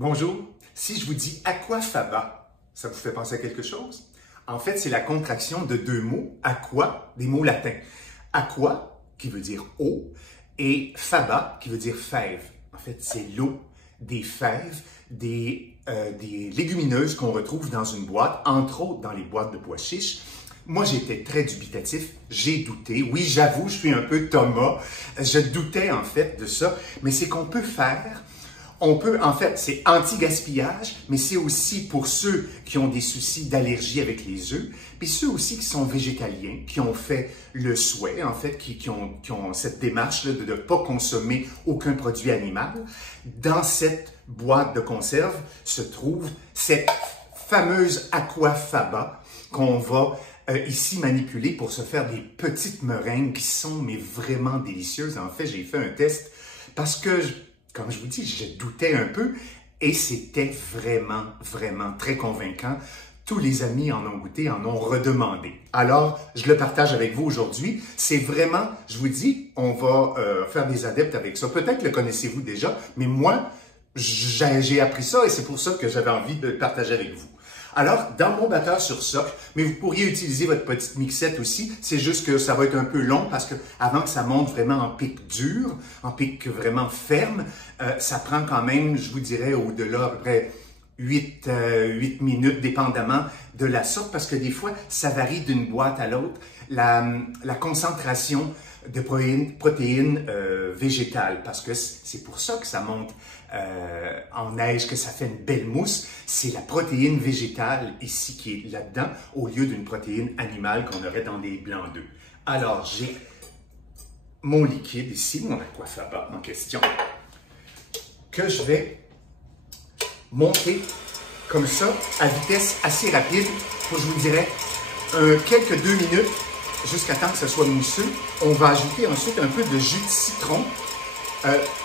Bonjour, si je vous dis aquafaba, ça vous fait penser à quelque chose? En fait, c'est la contraction de deux mots, aqua, des mots latins. Aqua, qui veut dire eau, et faba, qui veut dire fève. En fait, c'est l'eau, des fèves, des légumineuses qu'on retrouve dans une boîte, entre autres dans les boîtes de pois chiches. Moi, j'étais très dubitatif, j'ai douté. Oui, j'avoue, je suis un peu Thomas. Je doutais en fait de ça, mais c'est qu'on peut faire. En fait, c'est anti-gaspillage, mais c'est aussi pour ceux qui ont des soucis d'allergie avec les œufs, puis ceux aussi qui sont végétaliens, qui ont fait le souhait, en fait, qui ont cette démarche-là de ne pas consommer aucun produit animal. Dans cette boîte de conserve se trouve cette fameuse aquafaba qu'on va ici manipuler pour se faire des petites meringues qui sont mais vraiment délicieuses. En fait, j'ai fait un test parce que comme je vous dis, je doutais un peu et c'était vraiment très convaincant. Tous les amis en ont goûté, en ont redemandé. Alors, je le partage avec vous aujourd'hui. C'est vraiment, je vous dis, on va faire des adeptes avec ça. Peut-être le connaissez-vous déjà, mais moi, j'ai appris ça et c'est pour ça que j'avais envie de le partager avec vous. Alors, dans mon batteur sur socle, mais vous pourriez utiliser votre petite mixette aussi, c'est juste que ça va être un peu long parce que avant que ça monte vraiment en pic dur, en pic vraiment ferme, ça prend quand même, je vous dirais, au-delà à peu près 8 minutes, dépendamment de la sorte, parce que des fois, ça varie d'une boîte à l'autre, la concentration de protéines végétales, parce que c'est pour ça que ça monte en neige, que ça fait une belle mousse. C'est la protéine végétale ici qui est là-dedans, au lieu d'une protéine animale qu'on aurait dans des blancs d'œufs. Alors, j'ai mon liquide ici, mon aquafaba en question, que je vais monter comme ça, à vitesse assez rapide, pour, je vous dirais, quelques 2 minutes, jusqu'à temps que ça soit mousseux. On va ajouter ensuite un peu de jus de citron.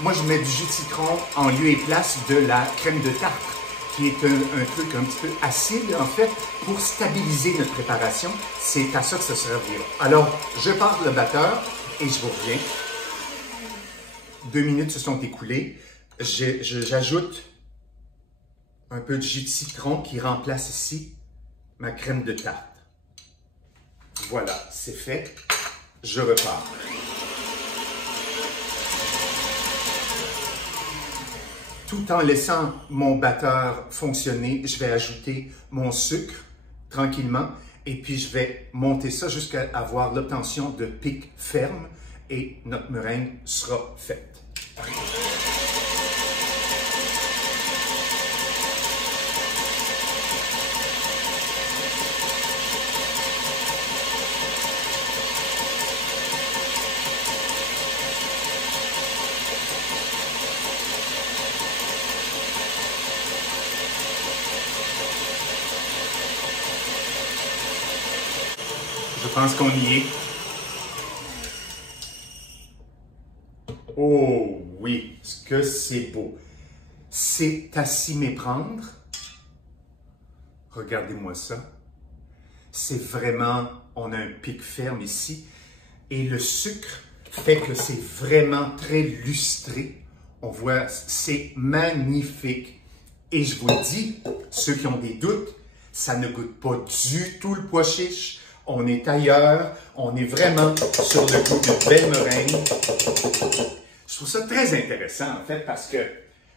Moi, je mets du jus de citron en lieu et place de la crème de tarte, qui est un truc un petit peu acide, en fait, pour stabiliser notre préparation. C'est à ça que ça servira. Alors, je pars le batteur et je vous reviens. 2 minutes se sont écoulées. J'ajoute un peu de jus de citron qui remplace ici ma crème de tarte. Voilà, c'est fait. Je repars. Tout en laissant mon batteur fonctionner, je vais ajouter mon sucre tranquillement et puis je vais monter ça jusqu'à avoir l'obtention de pic ferme et notre meringue sera faite. Je pense qu'on y est. Oh oui, ce que c'est beau. C'est à s'y méprendre. Regardez-moi ça. C'est vraiment, on a un pic ferme ici. Et le sucre fait que c'est vraiment très lustré. On voit, c'est magnifique. Et je vous le dis, ceux qui ont des doutes, ça ne goûte pas du tout le pois chiche. On est ailleurs, on est vraiment sur le goût d'une belle meringue. Je trouve ça très intéressant, en fait, parce que,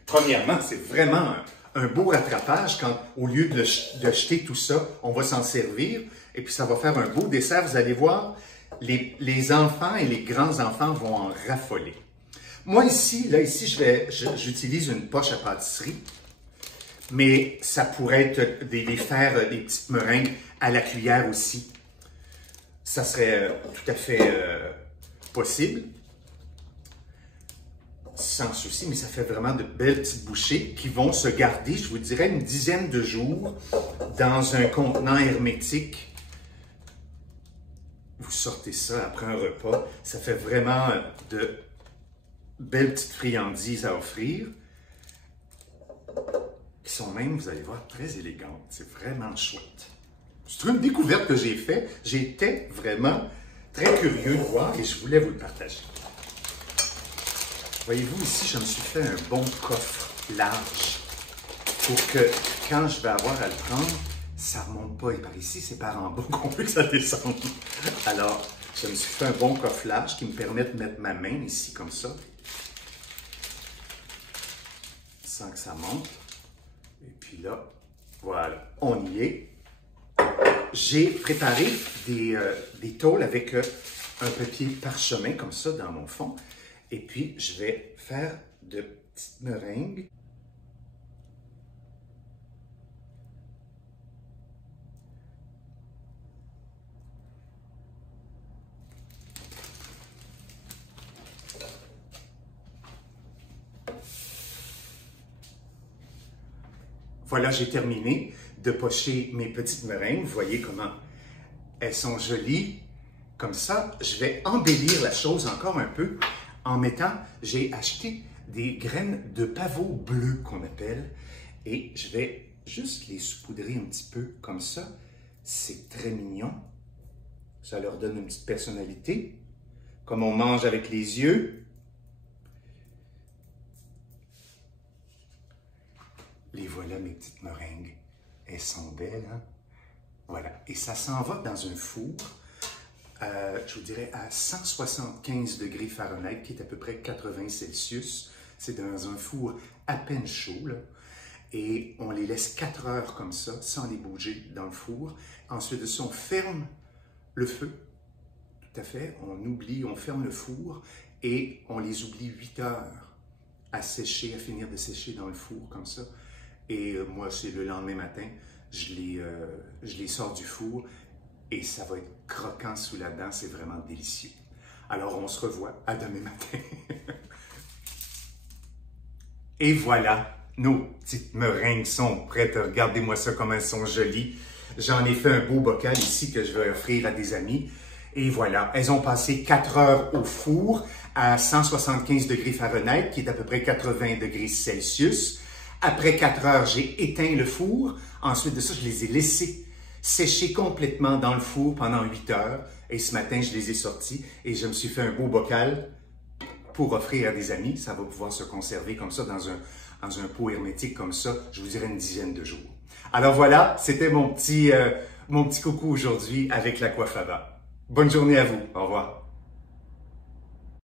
premièrement, c'est vraiment un beau rattrapage quand, au lieu de jeter tout ça, on va s'en servir. Et puis, ça va faire un beau dessert. Vous allez voir, les enfants et les grands-enfants vont en raffoler. Moi, ici, j'utilise une poche à pâtisserie. Mais ça pourrait être des petites meringues à la cuillère aussi. Ça serait tout à fait possible, sans souci, mais ça fait vraiment de belles petites bouchées qui vont se garder, je vous dirais, une dizaine de jours dans un contenant hermétique. Vous sortez ça après un repas, ça fait vraiment de belles petites friandises à offrir, qui sont même, vous allez voir, très élégantes. C'est vraiment chouette. C'est une découverte que j'ai faite. J'étais vraiment très curieux de voir et je voulais vous le partager. Voyez-vous, ici, je me suis fait un bon coffre large pour que quand je vais avoir à le prendre, ça ne remonte pas. Et par ici, c'est par en bas qu'on veut que ça descende. Alors, je me suis fait un bon cofflage qui me permet de mettre ma main ici comme ça, sans que ça monte. Et puis là, voilà, on y est. J'ai préparé des tôles avec un papier parchemin comme ça dans mon fond. Et puis, je vais faire de petites meringues. Voilà, j'ai terminé de pocher mes petites meringues. Vous voyez comment elles sont jolies. Comme ça, je vais embellir la chose encore un peu en mettant, j'ai acheté des graines de pavot bleu qu'on appelle et je vais juste les saupoudrer un petit peu comme ça. C'est très mignon. Ça leur donne une petite personnalité. Comme on mange avec les yeux. Les voilà, mes petites meringues. Elles sont belles, hein? Voilà. Et ça s'en va dans un four, je vous dirais, à 175 degrés Fahrenheit, qui est à peu près 80 Celsius. C'est dans un four à peine chaud, là. Et on les laisse 4 heures comme ça, sans les bouger dans le four. Ensuite de ça, on ferme le feu. Tout à fait. On ferme le four et on les oublie 8 heures à sécher, à finir de sécher dans le four comme ça. Et moi, c'est le lendemain matin, je les sors du four et ça va être croquant sous la dent, c'est vraiment délicieux. Alors, on se revoit à demain matin. Et voilà, nos petites meringues sont prêtes. Regardez-moi ça, comme elles sont jolies. J'en ai fait un beau bocal ici que je vais offrir à des amis. Et voilà, elles ont passé 4 heures au four à 175 degrés Fahrenheit, qui est à peu près 80 degrés Celsius. Après 4 heures, j'ai éteint le four. Ensuite de ça, je les ai laissés sécher complètement dans le four pendant 8 heures. Et ce matin, je les ai sortis et je me suis fait un beau bocal pour offrir à des amis. Ça va pouvoir se conserver comme ça dans un pot hermétique comme ça, je vous dirais une dizaine de jours. Alors voilà, c'était mon petit coucou aujourd'hui avec l'Aqua Faba. Bonne journée à vous. Au revoir.